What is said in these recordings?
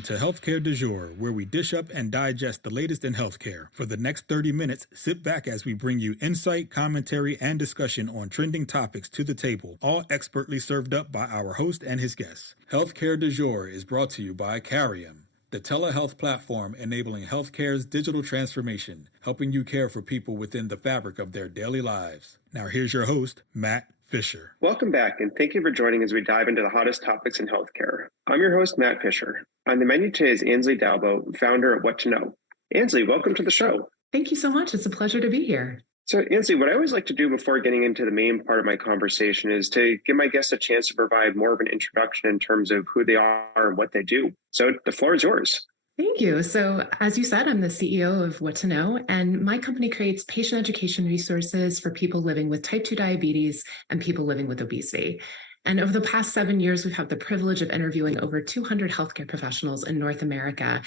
Welcome to Healthcare du Jour, where we dish up and digest the latest in healthcare. For the next 30 minutes, sit back as we bring you insight, commentary, and discussion on trending topics to the table, all expertly served up by our host and his guests. Healthcare du Jour is brought to you by Carium, the telehealth platform enabling healthcare's digital transformation, helping you care for people within the fabric of their daily lives. Now here's your host, Matt Fisher. Welcome back, and thank you for joining as we dive into the hottest topics in healthcare. I'm your host, Matt Fisher. On the menu today is Ansely Dalbo, founder of What to Know. Ansely, welcome to the show. Thank you so much. It's a pleasure to be here. So, Ansely, what I always like to do before getting into the main part of my conversation is to give my guests a chance to provide more of an introduction in terms of who they are and what they do. So the floor is yours. Thank you. So as you said, I'm the CEO of What to Know, and my company creates patient education resources for people living with type 2 diabetes and people living with obesity. And over the past 7 years, we've had the privilege of interviewing over 200 healthcare professionals in North America.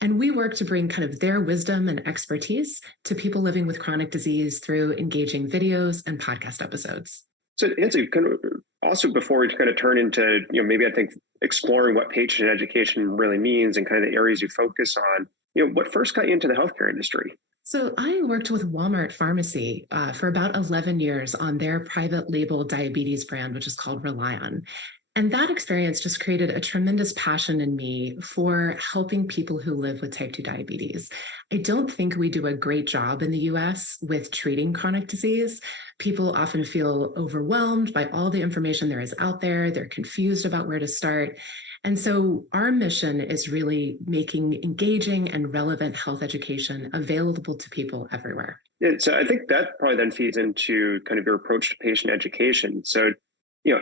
And we work to bring kind of their wisdom and expertise to people living with chronic disease through engaging videos and podcast episodes. So, Ansely, also before we kind of turn into, maybe I think exploring what patient education really means and kind of the areas you focus on, what first got you into the healthcare industry? So I worked with Walmart Pharmacy for about 11 years on their private label diabetes brand, which is called Rely On. And that experience just created a tremendous passion in me for helping people who live with type 2 diabetes. I don't think we do a great job in the US with treating chronic disease. People often feel overwhelmed by all the information there is out there. They're confused about where to start. And so our mission is really making engaging and relevant health education available to people everywhere. Yeah, so I think that probably then feeds into kind of your approach to patient education. So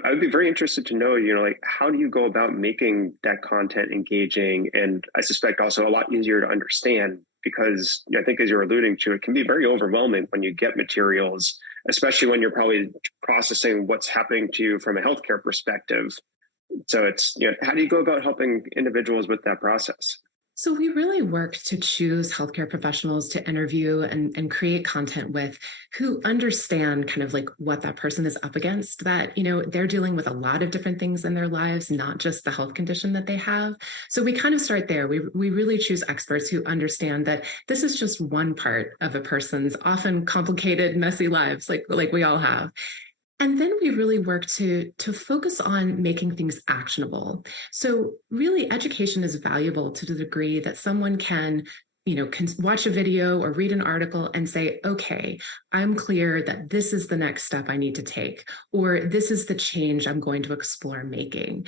I would be very interested to know, how do you go about making that content engaging and I suspect also a lot easier to understand because I think as you're alluding to, it can be very overwhelming when you get materials, especially when you're probably processing what's happening to you from a healthcare perspective. So it's, how do you go about helping individuals with that process? So we really work to choose healthcare professionals to interview and create content with who understand kind of like what that person is up against, that, they're dealing with a lot of different things in their lives, not just the health condition that they have. So we kind of start there. We really choose experts who understand that this is just one part of a person's often complicated, messy lives, like we all have. And then we really work to focus on making things actionable. So really education is valuable to the degree that someone can watch a video or read an article and say, okay, I'm clear that this is the next step I need to take, or this is the change I'm going to explore making.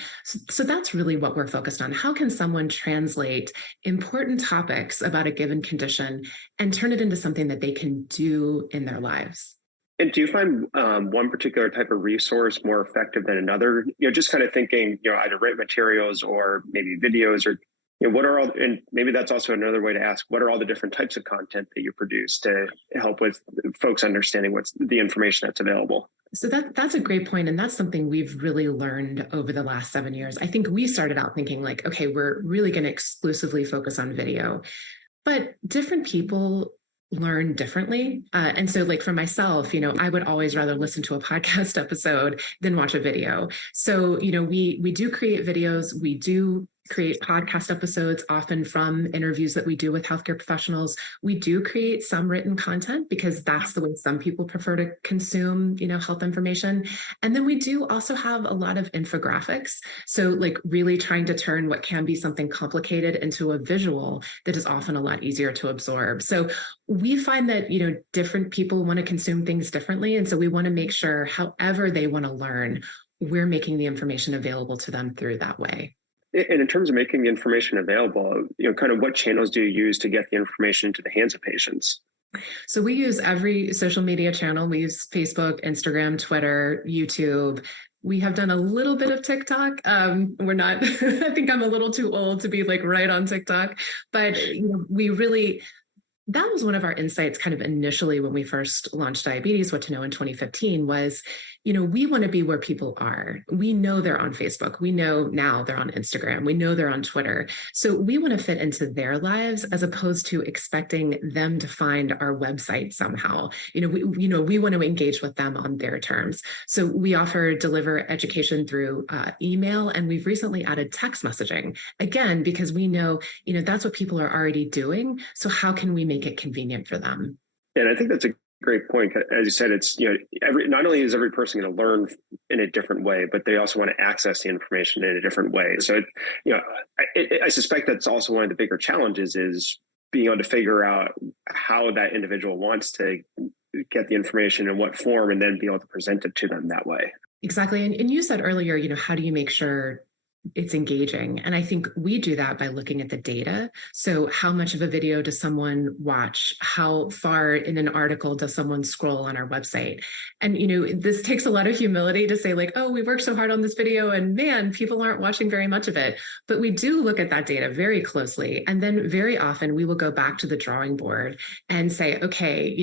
So that's really what we're focused on. How can someone translate important topics about a given condition and turn it into something that they can do in their lives? And do you find one particular type of resource more effective than another? Just kind of thinking, either written materials or maybe videos or, what are all, and maybe that's also another way to ask, what are all the different types of content that you produce to help with folks understanding what's the information that's available? So that's a great point. And that's something we've really learned over the last 7 years. I think we started out thinking like, okay, we're really going to exclusively focus on video, but different people learn differently. And so like for myself, I would always rather listen to a podcast episode than watch a video. So, we do create videos. We do create podcast episodes, often from interviews that we do with healthcare professionals. We do create some written content because that's the way some people prefer to consume, health information. And then we do also have a lot of infographics. So like really trying to turn what can be something complicated into a visual that is often a lot easier to absorb. So we find that, different people want to consume things differently. And so we want to make sure however they want to learn, we're making the information available to them through that way. And in terms of making the information available, kind of what channels do you use to get the information into the hands of patients? So we use every social media channel. We use Facebook, Instagram, Twitter, YouTube. We have done a little bit of TikTok. We're not, I think I'm a little too old to be like right on TikTok, but we really That was one of our insights kind of initially when we first launched Diabetes What to Know in 2015 was, we want to be where people are. We know they're on Facebook. We know now they're on Instagram. We know they're on Twitter. So we want to fit into their lives as opposed to expecting them to find our website somehow. We want to engage with them on their terms. So we deliver education through email, and we've recently added text messaging, again, because we know, that's what people are already doing. So how can we make it convenient for them? And I think that's a great point. As you said, it's, not only is every person going to learn in a different way, but they also want to access the information in a different way. So, I suspect that's also one of the bigger challenges is being able to figure out how that individual wants to get the information in what form, and then be able to present it to them that way. Exactly. And you said earlier, how do you make sure it's engaging? And I think we do that by looking at the data. So how much of a video does someone watch? How far in an article does someone scroll on our website? And, this takes a lot of humility to say like, oh, we worked so hard on this video and man, people aren't watching very much of it. But we do look at that data very closely. And then very often we will go back to the drawing board and say, okay,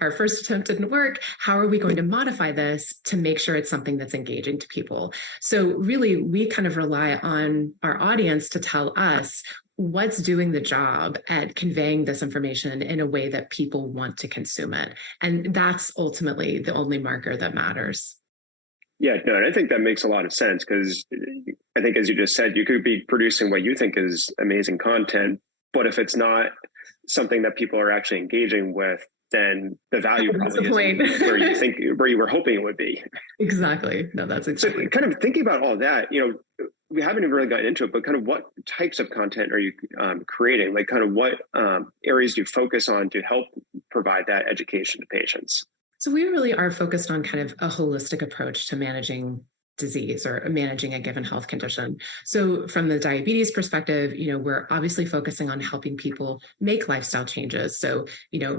our first attempt didn't work. How are we going to modify this to make sure it's something that's engaging to people? So really, we kind of rely on our audience to tell us what's doing the job at conveying this information in a way that people want to consume it. And that's ultimately the only marker that matters. Yeah, no, and I think that makes a lot of sense because I think, as you just said, you could be producing what you think is amazing content, but if it's not something that people are actually engaging with, then the value probably isn't where you were hoping it would be. Exactly. No, that's exactly. So kind of thinking about all that, we haven't even really gotten into it, but kind of what types of content are you creating? Like kind of what areas do you focus on to help provide that education to patients? So we really are focused on kind of a holistic approach to managing disease or managing a given health condition. So from the diabetes perspective, we're obviously focusing on helping people make lifestyle changes. So,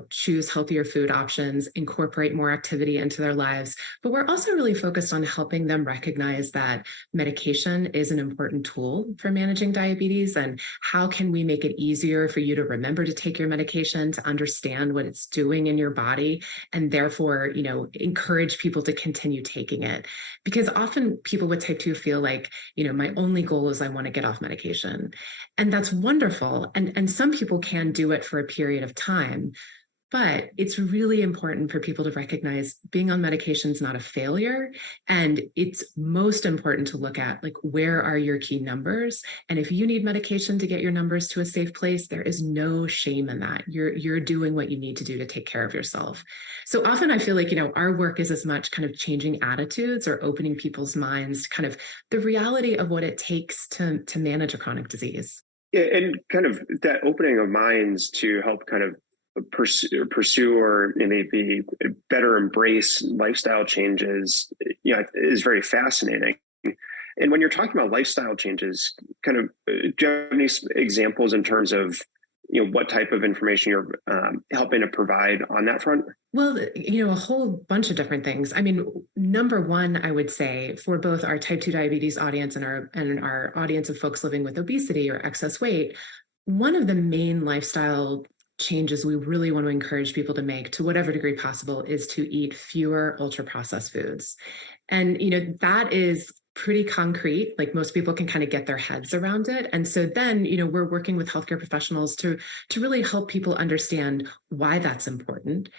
choose healthier food options, incorporate more activity into their lives. But we're also really focused on helping them recognize that medication is an important tool for managing diabetes. And how can we make it easier for you to remember to take your medication, to understand what it's doing in your body, and therefore, encourage people to continue taking it. Because often people with type 2 feel like, my only goal is I want to get off medication. And that's wonderful. And some people can do it for a period of time. But it's really important for people to recognize being on medication is not a failure. And it's most important to look at, like, where are your key numbers? And if you need medication to get your numbers to a safe place, there is no shame in that. You're doing what you need to do to take care of yourself. So often I feel like, our work is as much kind of changing attitudes or opening people's minds to kind of the reality of what it takes to manage a chronic disease. Yeah, and kind of that opening of minds to help kind of pursue or maybe better embrace lifestyle changes, is very fascinating. And when you're talking about lifestyle changes, kind of, do you have any examples in terms of, what type of information you're helping to provide on that front? Well, a whole bunch of different things. I mean, number one, I would say for both our type 2 diabetes audience and our audience of folks living with obesity or excess weight, one of the main lifestyle changes we really want to encourage people to make, to whatever degree possible, is to eat fewer ultra-processed foods. And, that is pretty concrete. Like, most people can kind of get their heads around it. And so then, we're working with healthcare professionals to really help people understand why that's important,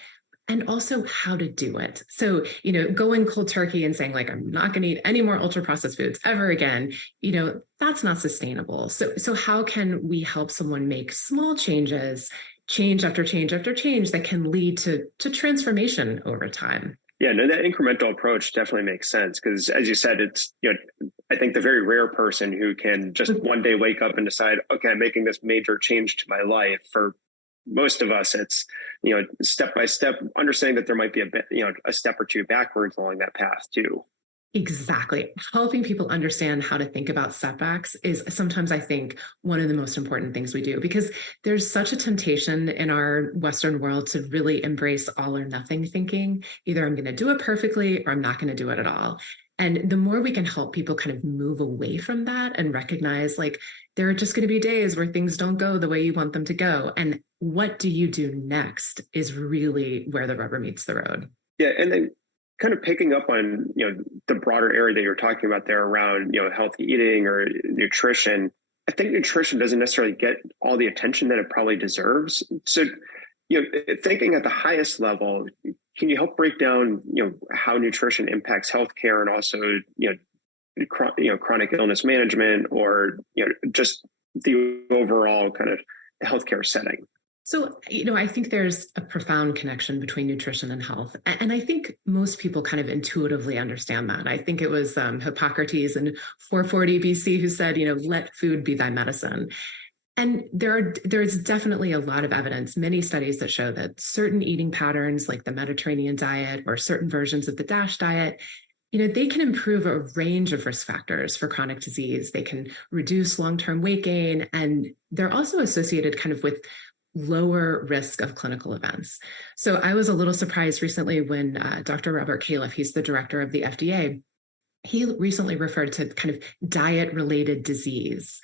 and also how to do it. So, going cold turkey and saying, like, I'm not going to eat any more ultra-processed foods ever again, that's not sustainable. So how can we help someone make small changes, change after change after change, that can lead to transformation over time? Yeah, no, that incremental approach definitely makes sense because, as you said, it's, I think the very rare person who can just one day wake up and decide, okay, I'm making this major change to my life. For most of us, it's, step by step, understanding that there might be a step or two backwards along that path too. Exactly. Helping people understand how to think about setbacks is sometimes, I think, one of the most important things we do, because there's such a temptation in our Western world to really embrace all or nothing thinking. Either I'm going to do it perfectly or I'm not going to do it at all. And the more we can help people kind of move away from that and recognize like there are just going to be days where things don't go the way you want them to go. And what do you do next is really where the rubber meets the road. Yeah. And then kind of picking up on, the broader area that you're talking about there around, healthy eating or nutrition. I think nutrition doesn't necessarily get all the attention that it probably deserves. So, thinking at the highest level, can you help break down, how nutrition impacts healthcare and also, chronic illness management or, just the overall kind of healthcare setting? So, I think there's a profound connection between nutrition and health. And I think most people kind of intuitively understand that. I think it was Hippocrates in 440 BC who said, let food be thy medicine. And there's definitely a lot of evidence, many studies that show that certain eating patterns like the Mediterranean diet or certain versions of the DASH diet, they can improve a range of risk factors for chronic disease. They can reduce long-term weight gain, and they're also associated kind of with lower risk of clinical events. So I was a little surprised recently when Dr. Robert Califf, he's the director of the FDA, he recently referred to kind of diet-related disease.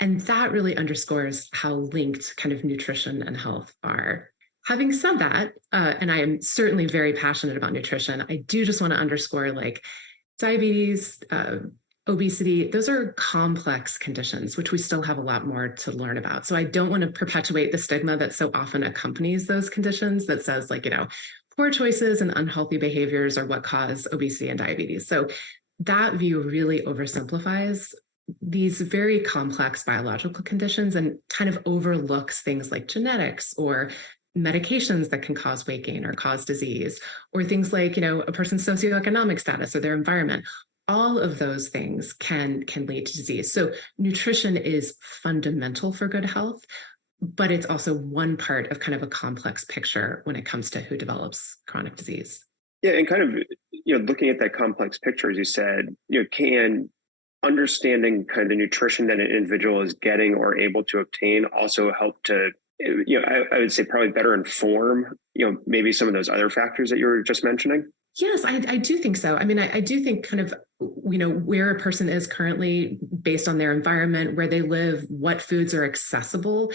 And that really underscores how linked kind of nutrition and health are. Having said that, and I am certainly very passionate about nutrition, I do just want to underscore like diabetes, obesity, those are complex conditions, which we still have a lot more to learn about. So I don't want to perpetuate the stigma that so often accompanies those conditions that says like, poor choices and unhealthy behaviors are what cause obesity and diabetes. So that view really oversimplifies these very complex biological conditions and kind of overlooks things like genetics or medications that can cause weight gain or cause disease, or things like, a person's socioeconomic status or their environment. All of those things can lead to disease. So nutrition is fundamental for good health, but it's also one part of kind of a complex picture when it comes to who develops chronic disease. Yeah, and kind of, looking at that complex picture, as you said, can understanding kind of the nutrition that an individual is getting or able to obtain also help to, I would say probably better inform, maybe some of those other factors that you were just mentioning? Yes, I do think so. I mean, I do think kind of, where a person is currently based on their environment, where they live, what foods are accessible.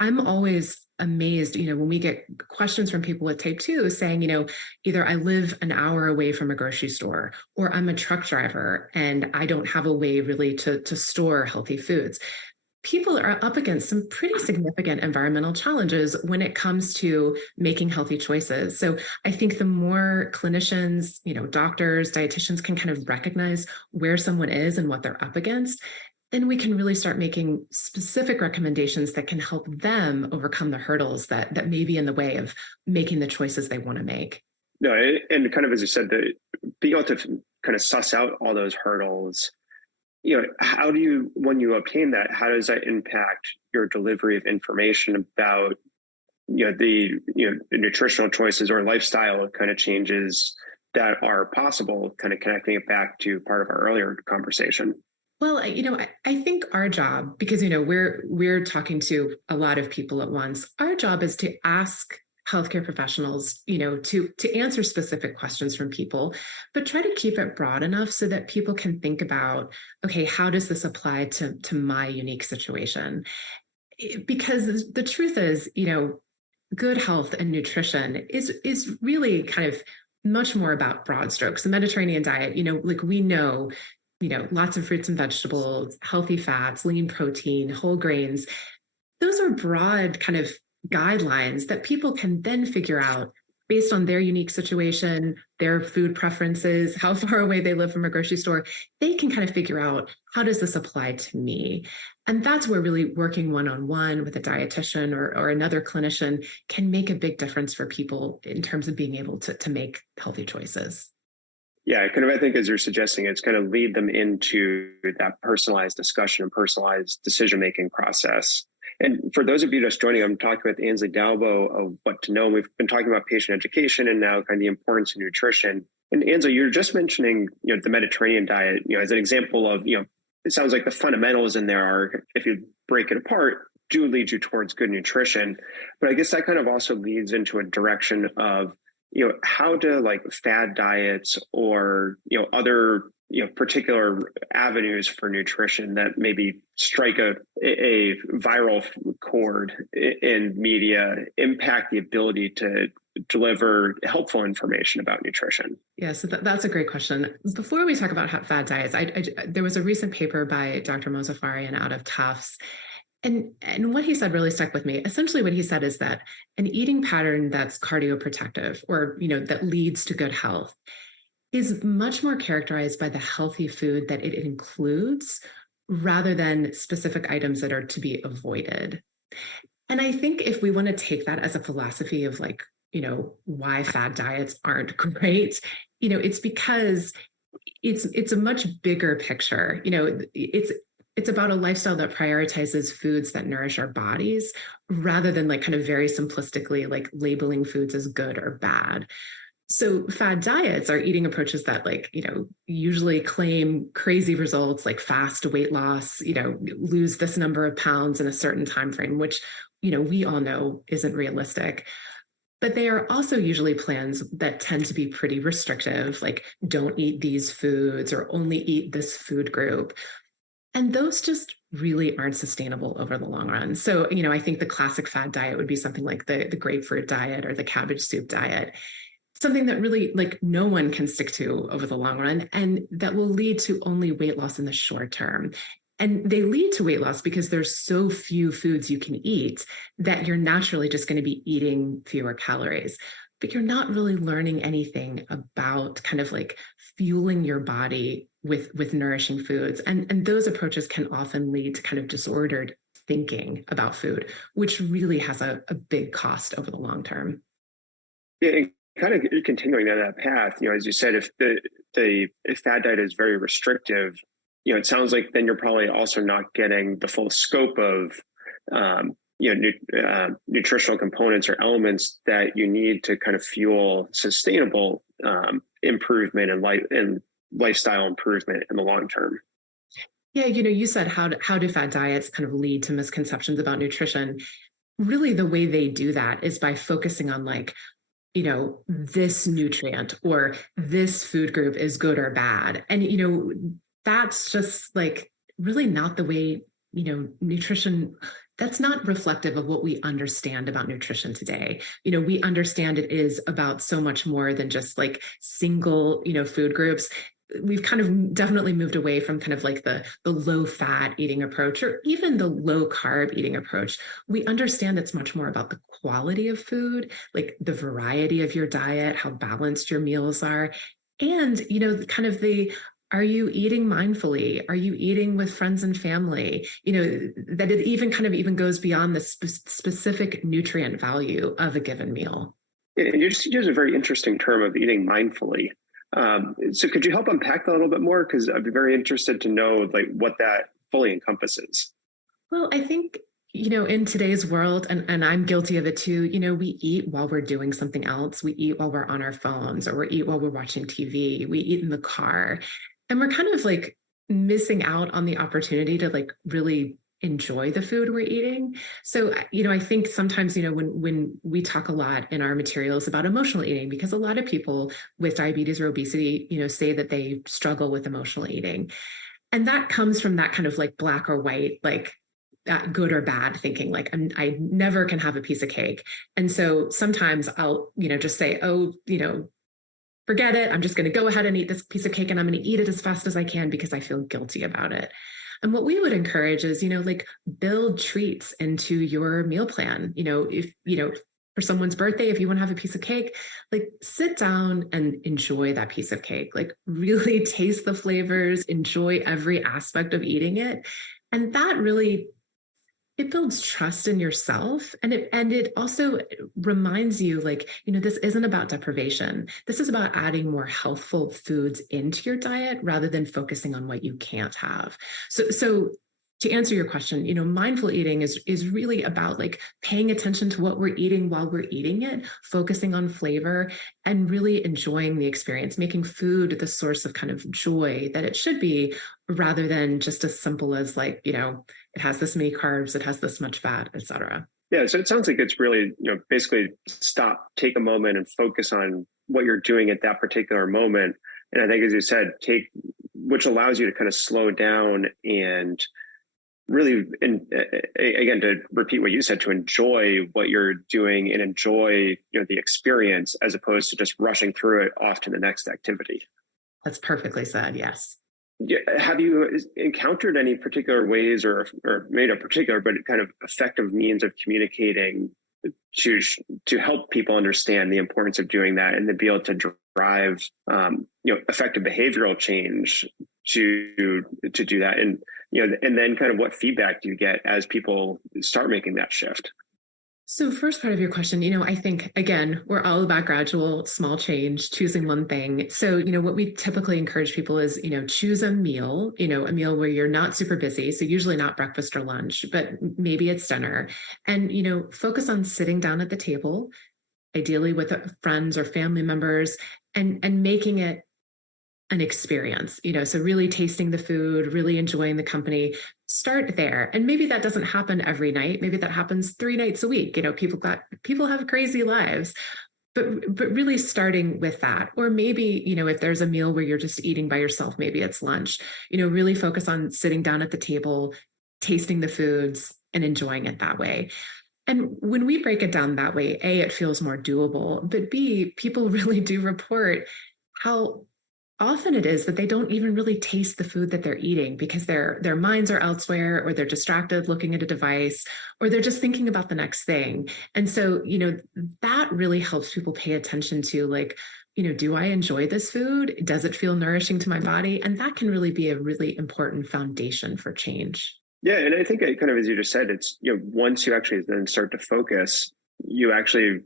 I'm always amazed, when we get questions from people with type 2 saying, either I live an hour away from a grocery store, or I'm a truck driver and I don't have a way really to store healthy foods. People are up against some pretty significant environmental challenges when it comes to making healthy choices. So I think the more clinicians, doctors, dietitians can kind of recognize where someone is and what they're up against, then we can really start making specific recommendations that can help them overcome the hurdles that may be in the way of making the choices they want to make. No, and kind of, as you said, being able to kind of suss out all those hurdles, how do you, when you obtain that, how does that impact your delivery of information about, the nutritional choices or lifestyle kind of changes that are possible, kind of connecting it back to part of our earlier conversation? Well, I think our job, because, we're talking to a lot of people at once, our job is to ask healthcare professionals, to answer specific questions from people, but try to keep it broad enough so that people can think about, okay, how does this apply to my unique situation? Because the truth is, good health and nutrition is really kind of much more about broad strokes. The Mediterranean diet, like we know, lots of fruits and vegetables, healthy fats, lean protein, whole grains. Those are broad kind of guidelines that people can then figure out based on their unique situation, their food preferences, how far away they live from a grocery store. They can kind of figure out, how does this apply to me? And that's where really working one-on-one with a dietitian or another clinician can make a big difference for people in terms of being able to make healthy choices. Yeah, kind of, I think as you're suggesting, it's going to lead them into that personalized discussion and personalized decision-making process. And for those of you just joining, I'm talking with Ansely Dalbo of What to Know. We've been talking about patient education and now kind of the importance of nutrition. And Ansely, you're just mentioning, the Mediterranean diet, as an example of, it sounds like the fundamentals in there are, if you break it apart, do lead you towards good nutrition. But I guess that kind of also leads into a direction of, how do like fad diets or, other, particular avenues for nutrition that maybe strike a viral chord in media impact the ability to deliver helpful information about nutrition? Yeah, so that's a great question. Before we talk about fad diets, there was a recent paper by Dr. Mozaffarian out of Tufts, and what he said really stuck with me. Essentially, what he said is that an eating pattern that's cardioprotective, or that leads to good health, is much more characterized by the healthy food that it includes, rather than specific items that are to be avoided. And I think if we want to take that as a philosophy of like, why fad diets aren't great, it's because it's a much bigger picture. It's about a lifestyle that prioritizes foods that nourish our bodies, rather than like kind of very simplistically like labeling foods as good or bad. So fad diets are eating approaches that usually claim crazy results, like fast weight loss, lose this number of pounds in a certain time frame, which, we all know isn't realistic. But they are also usually plans that tend to be pretty restrictive, like don't eat these foods or only eat this food group. And those just really aren't sustainable over the long run. So, I think the classic fad diet would be something like the grapefruit diet or the cabbage soup diet, something that really like no one can stick to over the long run, and that will lead to only weight loss in the short term. And they lead to weight loss because there's so few foods you can eat that you're naturally just going to be eating fewer calories. But you're not really learning anything about kind of like fueling your body with nourishing foods. And those approaches can often lead to kind of disordered thinking about food, which really has a big cost over the long term. Yeah, kind of continuing on that path, as you said, if if fad diet is very restrictive, it sounds like then you're probably also not getting the full scope of nutritional components or elements that you need to kind of fuel sustainable improvement and lifestyle improvement in the long term. Yeah, you said how do fad diets kind of lead to misconceptions about nutrition? Really, the way they do that is by focusing on like, this nutrient or this food group is good or bad. And, that's just like really not the way, nutrition, that's not reflective of what we understand about nutrition today. We understand it is about so much more than just like single, food groups. We've kind of definitely moved away from kind of like the low fat eating approach, or even the low carb eating approach. We understand it's much more about the quality of food, like the variety of your diet, how balanced your meals are. And, kind of are you eating mindfully? Are you eating with friends and family? That it even goes beyond the specific nutrient value of a given meal. And you just use a very interesting term of eating mindfully. So could you help unpack that a little bit more? Because I'd be very interested to know like what that fully encompasses. Well, I think, in today's world, and I'm guilty of it too, we eat while we're doing something else. We eat while we're on our phones, or we eat while we're watching TV. We eat in the car. And we're kind of like missing out on the opportunity to like really enjoy the food we're eating. So, I think sometimes, when we talk a lot in our materials about emotional eating, because a lot of people with diabetes or obesity, say that they struggle with emotional eating. And that comes from that kind of like black or white, like good or bad thinking, like I never can have a piece of cake. And so sometimes I'll, just say, oh, forget it. I'm just going to go ahead and eat this piece of cake, and I'm going to eat it as fast as I can because I feel guilty about it. And what we would encourage is, like build treats into your meal plan. If, for someone's birthday, if you want to have a piece of cake, like sit down and enjoy that piece of cake, like really taste the flavors, enjoy every aspect of eating it. And that really, it builds trust in yourself, and it also reminds you like, this isn't about deprivation. This is about adding more healthful foods into your diet rather than focusing on what you can't have. So to answer your question, mindful eating is really about like paying attention to what we're eating while we're eating it, focusing on flavor, and really enjoying the experience, making food the source of kind of joy that it should be, rather than just as simple as like, it has this many carbs, it has this much fat, etc. Yeah, so it sounds like it's really, basically stop, take a moment and focus on what you're doing at that particular moment. And I think, as you said, which allows you to kind of slow down and really, and again, to repeat what you said, to enjoy what you're doing and enjoy, the experience, as opposed to just rushing through it off to the next activity. That's perfectly said. Yes. Yeah, have you encountered any particular ways or made a particular but kind of effective means of communicating to help people understand the importance of doing that and to be able to drive effective behavioral change to do that? And and then kind of what feedback do you get as people start making that shift? So first part of your question, I think, again, we're all about gradual, small change, choosing one thing. So, what we typically encourage people is, choose a meal where you're not super busy. So usually not breakfast or lunch, but maybe it's dinner, and, focus on sitting down at the table, ideally with friends or family members, and making it an experience, so really tasting the food, really enjoying the company. Start there. And maybe that doesn't happen every night. Maybe that happens 3 nights a week. People have crazy lives, but really starting with that. Or maybe, if there's a meal where you're just eating by yourself, maybe it's lunch, really focus on sitting down at the table, tasting the foods and enjoying it that way. And when we break it down that way, A, it feels more doable, but B, people really do report how often it is that they don't even really taste the food that they're eating because their minds are elsewhere, or they're distracted looking at a device, or they're just thinking about the next thing. And so, that really helps people pay attention to, like, do I enjoy this food? Does it feel nourishing to my body? And that can really be a really important foundation for change. Yeah, and I think kind of, as you just said, it's, once you actually then start to focus, you actually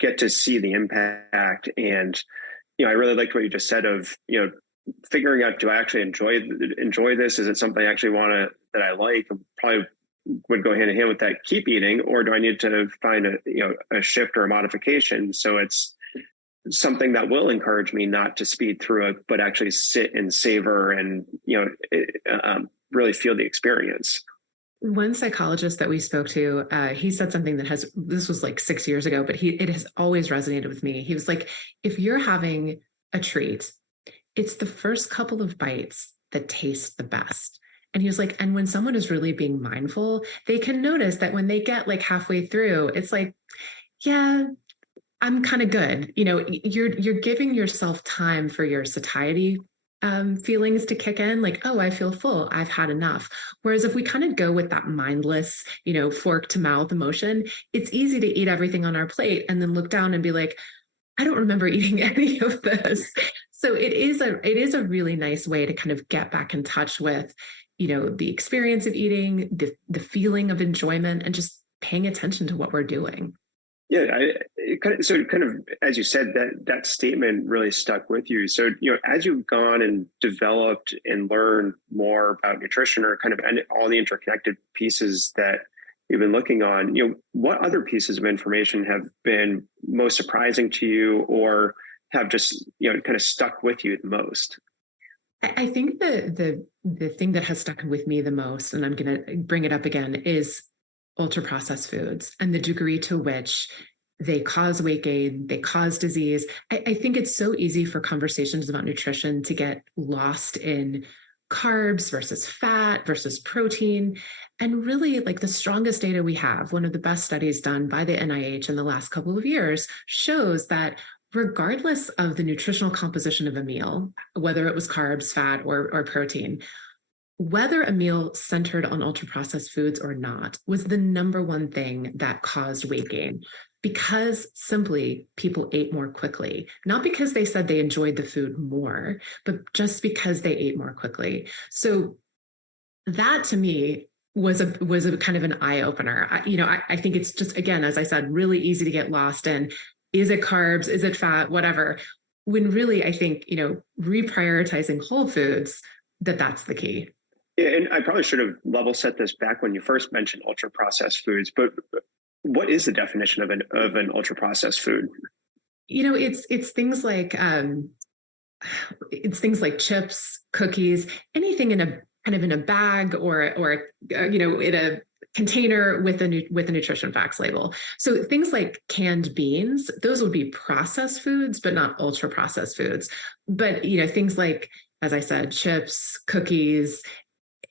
get to see the impact. And I really liked what you just said of, figuring out, do I actually enjoy this? Is it something I actually that I like? I probably would go hand in hand with that, keep eating, or do I need to find a shift or a modification? So it's something that will encourage me not to speed through it, but actually sit and savor and, really feel the experience. One psychologist that we spoke to, he said something this was like 6 years ago, but it has always resonated with me. He was like, if you're having a treat, it's the first couple of bites that taste the best. And he was like, and when someone is really being mindful, they can notice that when they get like halfway through, it's like, yeah, I'm kind of good. You're giving yourself time for your satiety feelings to kick in, like, oh, I feel full, I've had enough. Whereas if we kind of go with that mindless, fork to mouth emotion, it's easy to eat everything on our plate and then look down and be like, I don't remember eating any of this. So it is a really nice way to kind of get back in touch with, the experience of eating, the feeling of enjoyment, and just paying attention to what we're doing. Yeah, kind of, as you said, that statement really stuck with you. So, as you've gone and developed and learned more about nutrition, or kind of all the interconnected pieces that you've been looking on, what other pieces of information have been most surprising to you, or have just, kind of stuck with you the most? I think the thing that has stuck with me the most, and I'm going to bring it up again, is ultra processed foods and the degree to which they cause weight gain, they cause disease. I think it's so easy for conversations about nutrition to get lost in carbs versus fat versus protein. And really, like, the strongest data we have, one of the best studies done by the NIH in the last couple of years, shows that regardless of the nutritional composition of a meal, whether it was carbs, fat, or protein, whether a meal centered on ultra-processed foods or not was the number one thing that caused weight gain, because simply people ate more quickly, not because they said they enjoyed the food more, but just because they ate more quickly. So that, to me, was a kind of an eye opener. I think it's just, again, as I said, really easy to get lost in, is it carbs? Is it fat? Whatever. When really, I think, reprioritizing whole foods, that's the key. Yeah, and I probably should have level set this back when you first mentioned ultra processed foods, but what is the definition of an ultra processed food? It's things like chips, cookies, anything in a kind of in a bag, or in container with a nutrition facts label. So things like canned beans, those would be processed foods, but not ultra processed foods. But things like, as I said, chips, cookies,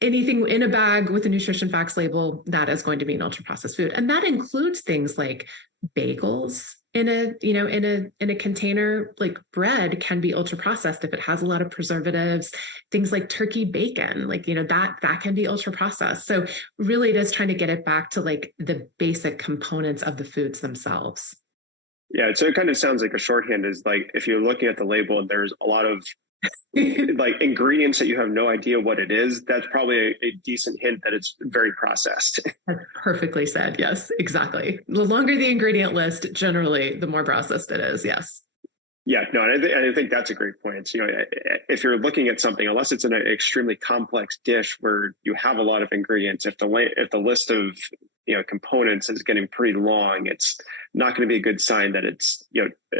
anything in a bag with a nutrition facts label, that is going to be an ultra processed food. And that includes things like bagels in a container. Like bread can be ultra processed if it has a lot of preservatives. Things like turkey bacon, that can be ultra processed. So really it is trying to get it back to like the basic components of the foods themselves. Yeah, so it kind of sounds like a shorthand is like if you're looking at the label and there's a lot of like ingredients that you have no idea what it is, that's probably a decent hint that it's very processed. That's perfectly said. Yes, exactly. The longer the ingredient list, generally, the more processed it is. Yes. Yeah, no, and I think that's a great point. It's, if you're looking at something, unless it's an extremely complex dish where you have a lot of ingredients, if the list of components is getting pretty long, it's not going to be a good sign that it's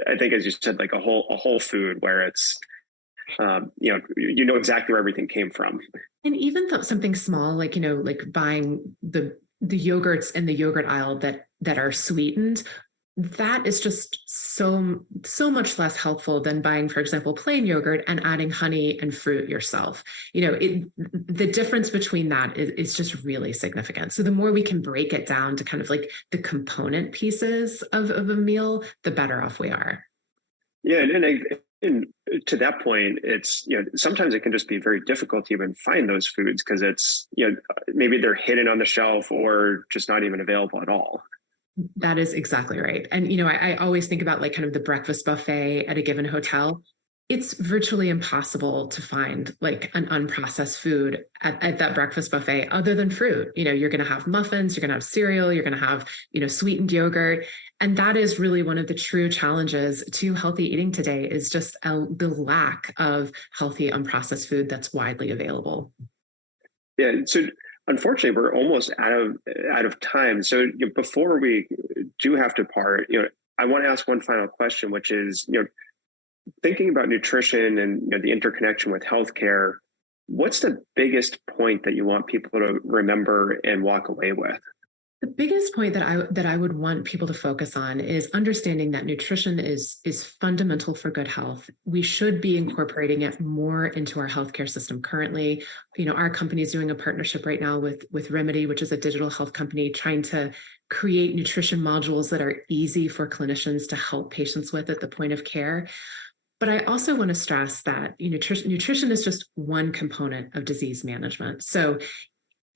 I think, as you said, like a whole food where it's exactly where everything came from. And even though something small, like buying the yogurts in the yogurt aisle that are sweetened, that is just so much less helpful than buying, for example, plain yogurt and adding honey and fruit yourself. The difference between that is just really significant. So the more we can break it down to kind of like the component pieces of a meal, the better off we are. Yeah, and to that point, it's sometimes it can just be very difficult to even find those foods because it's maybe they're hidden on the shelf or just not even available at all. That is exactly right. And I always think about like kind of the breakfast buffet at a given hotel. It's virtually impossible to find like an unprocessed food at that breakfast buffet other than fruit. You're going to have muffins, you're going to have cereal, you're going to have sweetened yogurt. And that is really one of the true challenges to healthy eating today, is just the lack of healthy unprocessed food that's widely available. Yeah. So unfortunately, we're almost out of time. So before we do have to part, I want to ask one final question, which is, thinking about nutrition and the interconnection with healthcare, what's the biggest point that you want people to remember and walk away with? The biggest point that I would want people to focus on is understanding that nutrition is fundamental for good health. We should be incorporating it more into our healthcare system currently. Our company is doing a partnership right now with Remedy, which is a digital health company, trying to create nutrition modules that are easy for clinicians to help patients with at the point of care. But I also want to stress that nutrition is just one component of disease management. So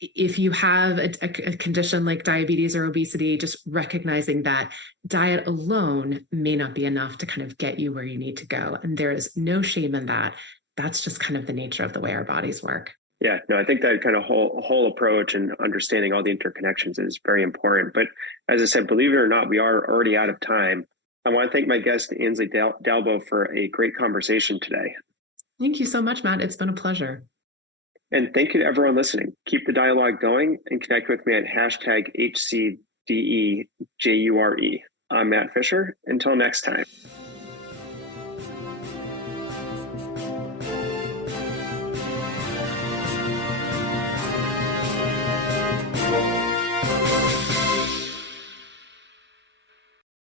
if you have a condition like diabetes or obesity, just recognizing that diet alone may not be enough to kind of get you where you need to go. And there is no shame in that. That's just kind of the nature of the way our bodies work. Yeah, no, I think that kind of whole approach and understanding all the interconnections is very important. But as I said, believe it or not, we are already out of time. I want to thank my guest, Ansely Dalbo, for a great conversation today. Thank you so much, Matt. It's been a pleasure. And thank you to everyone listening. Keep the dialogue going and connect with me at #HCDEJURE. I'm Matt Fisher. Until next time.